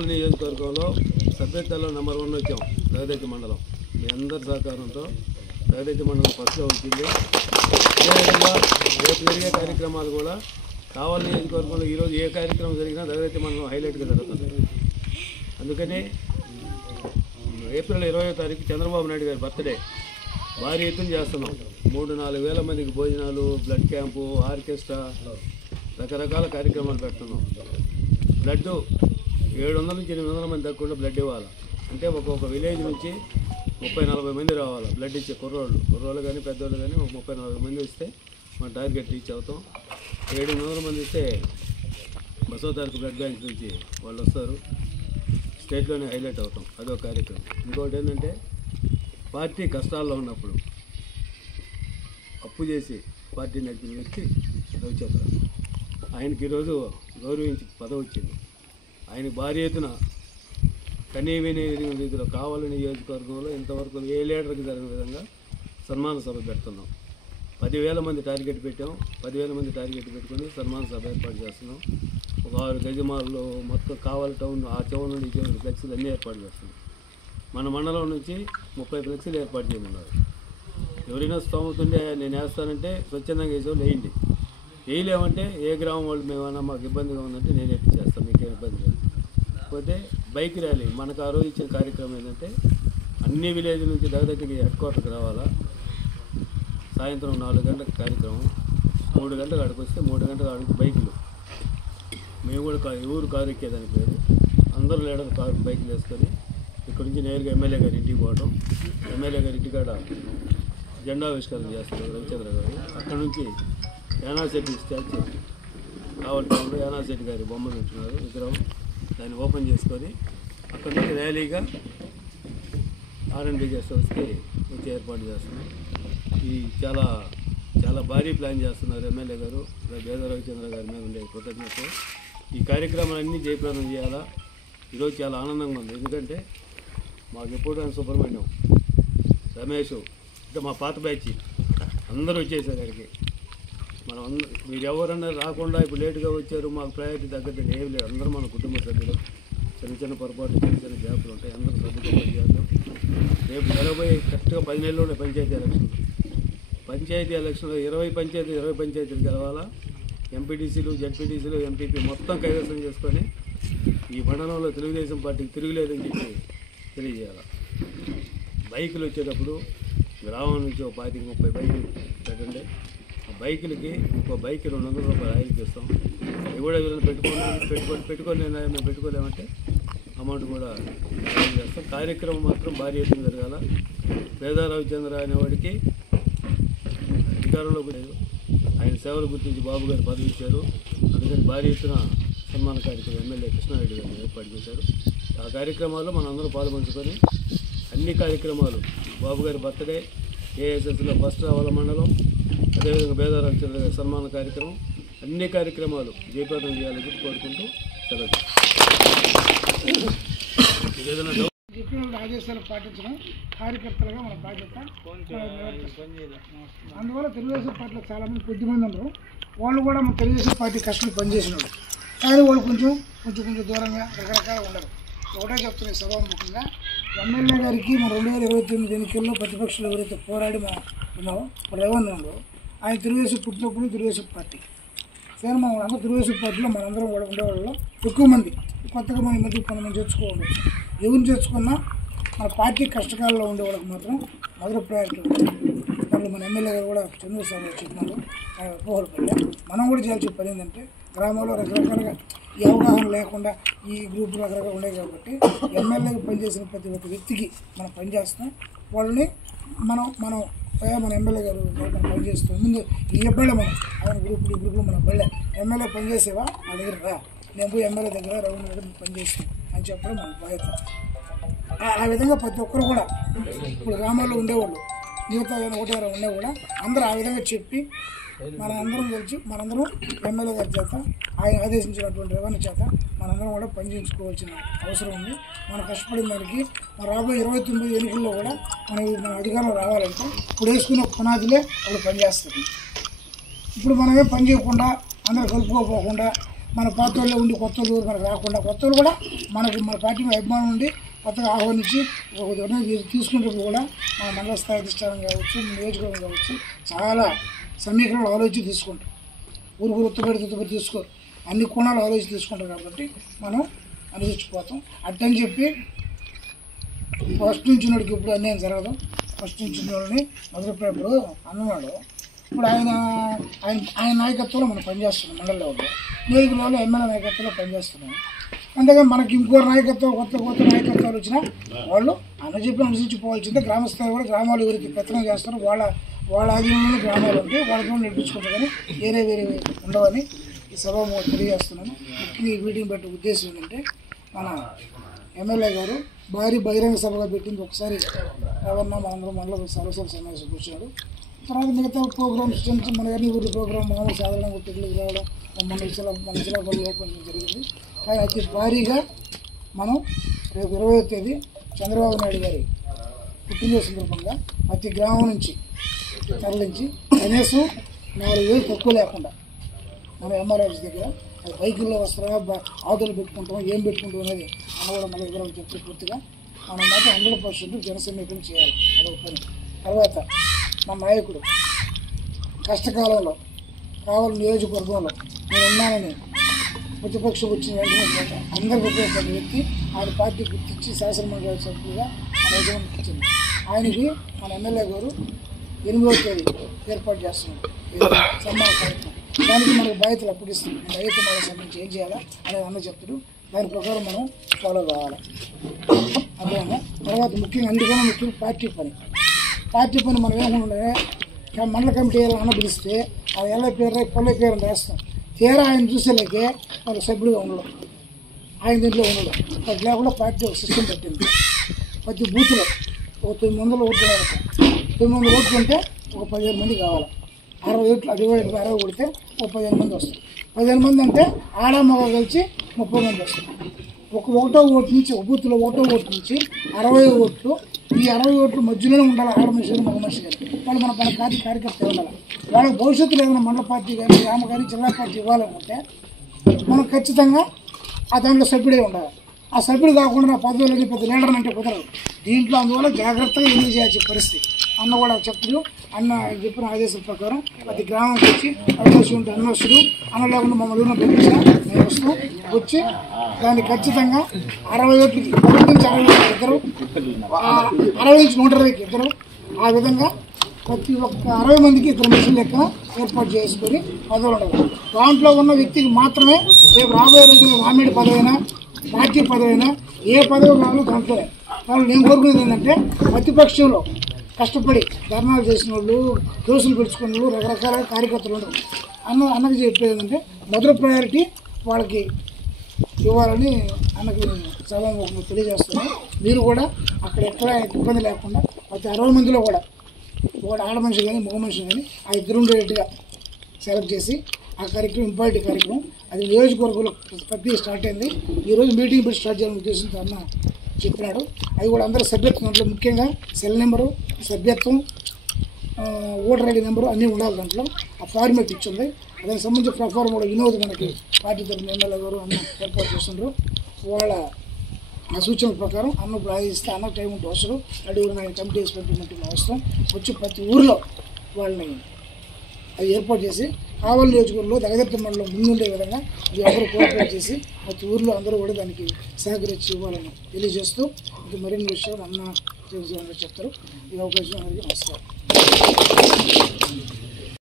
కావలి నియోజకవర్గంలో సభ్యతలో నెంబర్ 1 వచ్చాం. దగదత్తి మండలం మీ అందరి సహకారంతో దగదత్తి మండలం ఫస్ట్లో వచ్చింది. అదేవిధంగా రేపు జరిగే కార్యక్రమాలు కూడా కావలి నియోజకవర్గంలో ఈరోజు ఏ కార్యక్రమం జరిగినా దగదత్తి మండలం హైలైట్గా జరుగుతుంది. అందుకని ఏప్రిల్ 20వ తారీఖు చంద్రబాబు నాయుడు గారి బర్త్డే భారీ ఎత్తున చేస్తున్నాం. 3-4 వేల మందికి భోజనాలు, బ్లడ్ క్యాంపు, ఆర్కెస్ట్రా, రకరకాల కార్యక్రమాలు పెడుతున్నాం. బ్లడ్ 700 నుంచి 800 మంది తక్కువ బ్లడ్ ఇవ్వాలి. అంటే ఒక్కొక్క విలేజ్ నుంచి 30-40 మంది రావాలి బ్లడ్ ఇచ్చే కుర్రోళ్ళు కానీ పెద్దవాళ్ళు కానీ 30-40 మంది వస్తే మన టార్గెట్ రీచ్ అవుతాం. 700 మంది ఇస్తే బసవ తారీఖు బ్లడ్ బ్యాంక్ నుంచి వాళ్ళు వస్తారు. స్టేట్లోనే హైలైట్ అవుతాం. అదొక కార్యక్రమం. ఇంకోటి ఏంటంటే పార్టీ కష్టాల్లో ఉన్నప్పుడు అప్పు చేసి పార్టీ నడిపిన వ్యక్తి రవిచంద్ర. ఆయనకి ఈరోజు గౌరవించి పదవి వచ్చింది. ఆయన భారీ ఎత్తున కనీవిని రీతిలో కావలి నియోజకవర్గంలో ఇంతవరకు ఏ లీడర్కి జరిగిన విధంగా సన్మాన సభ పెడుతున్నాం. 10,000 మంది టార్గెట్ పెట్టాం. 10,000 మంది టార్గెట్ పెట్టుకొని సన్మాన సభ ఏర్పాటు చేస్తున్నాం. ఒక 6 గజమాల్లో మొత్తం కావలి టౌన్ ఆ చెవుల నుండి చెవులు ఫ్లెక్సీలు అన్నీ ఏర్పాటు చేస్తున్నాం. మన మండలం నుంచి 30 ఫ్లెక్సీలు ఏర్పాటు చేయమన్నారు. ఎవరైనా స్తోమతుండే నేను వేస్తానంటే స్వచ్ఛందంగా వేసేవాళ్ళు వేయండి. వేయలేమంటే ఏ గ్రామం వాళ్ళు మేమన్నా మాకు ఇబ్బందిగా ఉందంటే నేను ఎట్టి చేస్తాను, మీకేం ఇబ్బంది లేదు. కాకపోతే బైక్ ర్యాలీ మనకు ఆ రోజు ఇచ్చిన కార్యక్రమం ఏంటంటే అన్ని విలేజ్ నుంచి దగదత్తికి హెడ్ క్వార్టర్కి రావాలా. సాయంత్రం 4 గంటలకు కార్యక్రమం. 3 గంటలకు ఆడికి వస్తే 3 గంటలకు ఆడికి బైకులు. మేము కూడా ఊరు కారు ఎక్కేదానికి లేదు. అందరూ లీడర్ కారు బైకులు వేసుకొని ఇక్కడ నుంచి నేరుగా ఎమ్మెల్యే గారి ఇంటికి పోవడం. ఎమ్మెల్యే గారి ఇంటికాడ జెండావిష్కరణ చేస్తారు రవిచంద్ర గారు. అక్కడ నుంచి యానాశెట్టి స్టాచ్యూ కావలి టౌన్లో యానాశెట్టి గారి బొమ్మ పెట్టుకున్నారు విగ్రహం. దాన్ని ఓపెన్ చేసుకొని అక్కడ నుంచి ర్యాలీగా R&B గెస్ట్ హౌస్కి వచ్చి ఏర్పాటు చేస్తున్నాం. ఈ చాలా చాలా భారీ ప్లాన్ చేస్తున్నారు ఎమ్మెల్యే గారు. బేద రవిచంద్ర గారి మీద ఉండే కృతజ్ఞత. ఈ కార్యక్రమాలన్నీ జయప్రదం చేయాలా. ఈరోజు చాలా ఆనందంగా ఉంది. ఎందుకంటే మాకు ఎప్పుడు సుబ్రహ్మణ్యం, రమేష్ అంటే మా పాత బ్యాచ్ అందరూ వచ్చేసారు అక్కడికి. మనం మీరు ఎవరన్నా రాకుండా ఇప్పుడు లేటుగా వచ్చారు మాకు ప్రయారిటీ తగ్గదు ఏం లేదు. అందరూ మన కుటుంబ సభ్యులు. చిన్న పొరపాటు చిన్న గ్యాప్లు ఉంటాయి. అందరూ సభ్యులు పనిచేద్దాం. రేపు జరగబోయే కరెక్ట్గా 10 నెలల్లోనే పంచాయతీ ఎలక్షన్లో 20 పంచాయతీలు గెలవాలా. ఎంపీటీసీలు, జెడ్పీటీసీలు, ఎంపీపీ మొత్తం కైవసం చేసుకొని ఈ మండలంలో తెలుగుదేశం పార్టీకి తిరుగులేదని చెప్పి తెలియజేయాలి. బైకులు వచ్చేటప్పుడు గ్రామం నుంచి ఒక 25-30 బైకులు పెట్టండి. ఆ బైకులకి ఇంకో బైక్ 200 రూపాయలు ఆయిల్కి ఇస్తాం. అవి కూడా ఎవరైనా పెట్టుకొని మేము పెట్టుకోలేమంటే అమౌంట్ కూడా చేస్తాం. కార్యక్రమం మాత్రం భారీ ఎత్తున జరగాల. పేద రవిచంద్ర అనేవాడికి అధికారంలో కూడా ఆయన సేవలు గుర్తించి బాబు గారు పదవి ఇచ్చారు. అందుకని భారీ ఎత్తున సన్మాన కార్యక్రమం ఎమ్మెల్యే కృష్ణారెడ్డి గారిని ఏర్పాటు చేశారు. ఆ కార్యక్రమాల్లో మనందరూ పాల్పంచుకొని అన్ని కార్యక్రమాలు బాబు గారి బర్త్డే, ఏఎస్ఎస్లో ఫస్ట్ రావాల మండలం, అదేవిధంగా బేద రవిచంద్ర గారి సన్మాన కార్యక్రమం, అన్ని కార్యక్రమాలు జయప్రదం చేయాలని కోరుకుంటూ సెలవు. చెప్పిన ఆదేశాలు పాటించడం కార్యకర్తలుగా మన బాధ్యత. అందువల్ల తెలుగుదేశం పార్టీలో చాలామంది కొద్దిమంది ఉన్నారు. వాళ్ళు కూడా మన తెలుగుదేశం పార్టీ కష్టం పనిచేసిన వాళ్ళు. కానీ వాళ్ళు కొంచెం దూరంగా రకరకాలుగా ఉండరు. ఒకటే చెప్తున్నాయి సభాముఖంగా ఎమ్మెల్యే గారికి మన 2029 ఎన్నికల్లో ప్రతిపక్షాలు ఎవరైతే పోరాడి ఉన్నామో రేవంత్ ఉన్నారో ఆయన తెలుగుదేశం పుట్టినప్పుడు తెలుగుదేశం పార్టీ సేన అందరూ తెలుగుదేశం పార్టీలో మనందరం కూడా ఉండేవాళ్ళలో ఎక్కువ మంది కొత్తగా మన మధ్య కొంతమంది చేర్చుకోవాలి. ఎవరిని చేర్చుకున్నా మన పార్టీ కష్టకాలంలో ఉండే వాళ్ళకి మాత్రం మొదటి ప్రయారిటీ ఉంటుంది. దాంట్లో మన ఎమ్మెల్యే గారు కూడా చంద్రబాబు గారు చెప్పినారు. ఆయన ఉపయోగపడ్డా మనం కూడా చేయాల్సిన పని ఏంటంటే గ్రామంలో రకరకాలుగా ఈ అవగాహన లేకుండా ఈ గ్రూప్ రకరకాలు ఉన్నాయి కాబట్టి ఎమ్మెల్యేకి పనిచేసిన ప్రతి ఒక్క వ్యక్తికి మనం పనిచేస్తాం. వాళ్ళని మన ఎమ్మెల్యే గారు మనం పనిచేస్తాం. ముందు ఈ అబ్బాయిలో మనం ఆయన ఈ గ్రూప్లో మన అబ్బాయిలే ఎమ్మెల్యే పనిచేసేవా నా దగ్గర రా, నేను పోయి ఎమ్మెల్యే దగ్గర రౌండ్ దగ్గర పనిచేస్తాం అని చెప్పడం మన బాధ్యత. ఆ విధంగా ప్రతి ఒక్కరు కూడా ఇప్పుడు గ్రామాల్లో ఉండేవాళ్ళు మిగతా 1 ఉండే కూడా అందరూ ఆ విధంగా చెప్పి మనందరం కలిసి మనందరం ఎమ్మెల్యే గారి చేత ఆయన ఆదేశించినటువంటి రెవెన్యూ చేత మనందరం కూడా పనిచేయించుకోవాల్సిన అవసరం ఉంది. మనం కష్టపడిన దానికి మన రాబోయే 29 ఎన్నికల్లో కూడా మన అధికారంలో రావాలంటే ఇప్పుడు వేసుకున్న పునాదులే అప్పుడు పనిచేస్తుంది. ఇప్పుడు మనమే పని చేయకుండా అందరూ కలుపుకోపోకుండా మన పాత వాళ్ళు ఉండి కొత్త వాళ్ళు మనకు రాకుండా కొత్త వాళ్ళు కూడా మన పార్టీ మీద అభిమానం ఉండి కొత్తగా ఆహ్వానించి ఒక నిర్ణయం తీసుకునేటప్పుడు కూడా మన మండల స్థాయి అధిష్టానం కావచ్చు, నియోజకవర్గం కావచ్చు చాలా సమీకరణలు ఆలోచించి తీసుకుంటాం. ఊరు ఉత్తపడి తీసుకోరు, అన్ని కోణాలు ఆలోచించి తీసుకుంటారు. కాబట్టి మనం అనుసరించిపోతాం. అట్టని చెప్పి ఫస్ట్ నుంచి ఉన్నోడికి ఇప్పుడు అన్యాయం జరగదు. ఫస్ట్ నుంచి ఉన్నోడిని మొదలుపెప్పుడు అన్నవాడు ఇప్పుడు ఆయన నాయకత్వంలో మనం పనిచేస్తున్నాం. మండల లెవెల్లో నియోజకవర్గంలో ఎమ్మెల్యే నాయకత్వంలో పనిచేస్తున్నాం. అంతేగా మనకి ఇంకో నాయకత్వం కొత్త నాయకత్వాలు వచ్చినా వాళ్ళు చెప్పి అనుసరించిపోవాల్సిందే. గ్రామస్థాయి కూడా గ్రామాలు ఎవరికి పెత్తనం చేస్తారు, వాళ్ళ ఆధీనంలో గ్రామాలు ఉంటాయి, వాళ్ళకి నడిపించుకుంటారు. కానీ వేరే ఉండవని ఈ సభ తెలియజేస్తున్నాను. ముఖ్యంగా ఈ మీటింగ్ పెట్టే ఉద్దేశం ఏంటంటే మన ఎమ్మెల్యే గారు భారీ బహిరంగ సభగా పెట్టింది. ఒకసారి ఎవరన్నా మనందరం మండల సర్వసభ సమావేశం కూర్చున్నాడు. తర్వాత మిగతా ప్రోగ్రామ్స్ మన అన్ని ఊరి ప్రోగ్రామ్ మామూలు సాధారణంగా పిల్లలకు రావడం మన జిల్లా బళ్ళు ఓపెన్ జరిగింది. కానీ అతి భారీగా మనం రేపు 20వ తేదీ చంద్రబాబు నాయుడు గారి పుట్టినరోజు సందర్భంగా ప్రతి గ్రామం నుంచి తరలించి కనీసం 4,000 తక్కువ లేకుండా మన ఎంఆర్ఆర్ఎస్ దగ్గర అది బైకుల్లో వస్తారా ఆటోలు పెట్టుకుంటాం ఏం పెట్టుకుంటాం అనేది అన్న కూడా మన దగ్గర చెప్తే పూర్తిగా మనం మాత్రం 100% జనసమీకరణ చేయాలి. అదొక పని. తర్వాత మన నాయకుడు కష్టకాలంలో కావాలి నియోజకవర్గంలో నేను ఉన్నానని ప్రతిపక్షం వచ్చిన వెంటనే అందరికీ ఉపయోగపడే వ్యక్తి ఆయన పార్టీ గుర్తించి శాసనమండలి సభ్యులుగా మన యజమానికి ఇచ్చింది. ఆయనకి మన ఎమ్మెల్యే గారు 8వ తేదీ ఏర్పాటు చేస్తున్నారు సన్మాన కార్యక్రమం. దానికి మనకు బాధ్యతలు అప్పగిస్తుంది. మన రైతు మనకు సంబంధించి ఏం చేయాలా అనేది అన్న చెప్తాడు. దాని ప్రకారం మనం ఫాలో కావాలి. అదేవిధంగా తర్వాత ముఖ్యంగా అందుకనే ముఖ్యంగా పార్టీ పని మనం ఏమన్నా మండల కమిటీ అన్న పిలిస్తే అది ఎలా పేరు పల్లె పేరు రాస్తాం. తీరా ఆయన చూసేలేకే వాళ్ళకి సభ్యుడిగా ఉండడం, ఆయన దీంట్లో ఉండడం. అది లేకుండా పార్టీ ఒక సిస్టమ్ పెట్టింది. ప్రతి బూత్లో ఒక 900 ఓట్లు కావాలి. 900 ఓట్లు ఉంటే ఒక 15 మంది కావాలి. 60 ఓట్లు 60 కొడితే ఒక 15 మంది వస్తారు. 15 మంది అంటే ఆడ మగ కలిసి 30 మంది వస్తారు. ఒకటో ఓటు నుంచి ఒక బూత్లో ఒకటో ఓటు నుంచి 60 ఓట్లు. ఈ 60 ఓట్లు మధ్యలోనే ఉండాలి. ఆడ మనిషి కానీ మగ మనిషి కానీ వాళ్ళు మన పార్టీ కార్యకర్త ఉండాలి. వాళ్ళకి భవిష్యత్తులో ఏదైనా మండల పార్టీ కానీ గ్రామ కానీ జిల్లా పార్టీ ఇవ్వాలనుకుంటే మనం ఖచ్చితంగా ఆ దాంట్లో సభ్యుడే ఉండాలి. ఆ సభ్యుడు కాకుండా నా పదవులని పెద్ద లీడర్ అంటే కుదరదు. దీంట్లో అందువల్ల జాగ్రత్తగా ఎన్నిక చేయాల్సిన పరిస్థితి అన్న కూడా చెప్తూ అన్న చెప్పిన ఆదేశాల ప్రకారం ప్రతి గ్రామానికి వచ్చి అవకాశం ఉంటే అన్న వస్తుడు అన్న లేకుండా మమ్మల్ని ఊరిలో పంపించిన నేను వస్తూ వచ్చి దాన్ని ఖచ్చితంగా 60 ఓట్లకి 10 నుంచి 60 ఇద్దరు 60 నుంచి 120కి ఇద్దరు ఆ విధంగా ప్రతి ఒక్క 60 మందికి 2 మనుషుల లెక్క ఏర్పాటు చేసుకొని పదవులు ఉండాలి. దాంట్లో ఉన్న వ్యక్తికి మాత్రమే రేపు రాబోయే రోజుల్లో మామిడి పదవైనా పార్టీ పదవైనా ఏ పదవి కావాలో దాంట్లోనే. వాళ్ళు నేను కోరుకునేది ఏంటంటే ప్రతిపక్షంలో కష్టపడి ధర్నాలు చేసిన వాళ్ళు, కేసులు పెంచుకున్న వాళ్ళు, రకరకాల కార్యకర్తలు ఉండరు. అన్నకి చెప్పేది ఏంటంటే మొదటి ప్రయారిటీ వాళ్ళకి ఇవ్వాలని అన్నకి సభాముఖంగా తెలియజేస్తున్నాను. మీరు కూడా అక్కడ ఎక్కడ ఇబ్బంది లేకుండా ప్రతి 60 మందిలో కూడా ఒకటి ఆడ మనిషి కానీ మగ మనిషి కానీ ఆ ఇద్దరు ఉండేట్టుగా సెలెక్ట్ చేసి ఆ కార్యక్రమం ఇంపార్టెంట్ కార్యక్రమం అది నియోజకవర్గంలో ప్రతి స్టార్ట్ అయింది. ఈరోజు మీటింగ్ పెట్టి స్టార్ట్ చేయాలని ఉద్దేశంతో అన్న చెప్పినాడు. అది కూడా అందరూ సభ్యత్వం దాంట్లో ముఖ్యంగా సెల్ నెంబరు, సభ్యత్వం, ఓటర్ ఐడి నెంబరు అన్నీ ఉండాలి. దాంట్లో ఆ ఫార్మేట్ ఇచ్చింది. దానికి సంబంధించిన ప్రఫార్మ్ కూడా వినోద్ మనకి పార్టీ తరఫున ఎమ్మెల్యే గారు అన్న ఏర్పాటు చేస్తున్నారు. వాళ్ళ ఆ సూచనల ప్రకారం అన్న ప్రార్థిస్తే అన్న టైం ఉంటే వస్తారు. అడుగురు ఆయన కమిటీ వేసి పంపినట్టు అవసరం వచ్చి ప్రతి ఊరిలో వాళ్ళని అది ఏర్పాటు చేసి కావలి నియోజకవర్గంలో దగదర్తి మండలం ముందుండే విధంగా ఇది అందరూ కోఆపరేట్ చేసి ప్రతి ఊరిలో అందరూ కూడా దానికి సహకరించి ఇవ్వాలని తెలియజేస్తూ ఇది మరిన్ని విషయాలు అన్న చెప్తారు. ఈ అవకాశం అందరికీ నమస్కారం.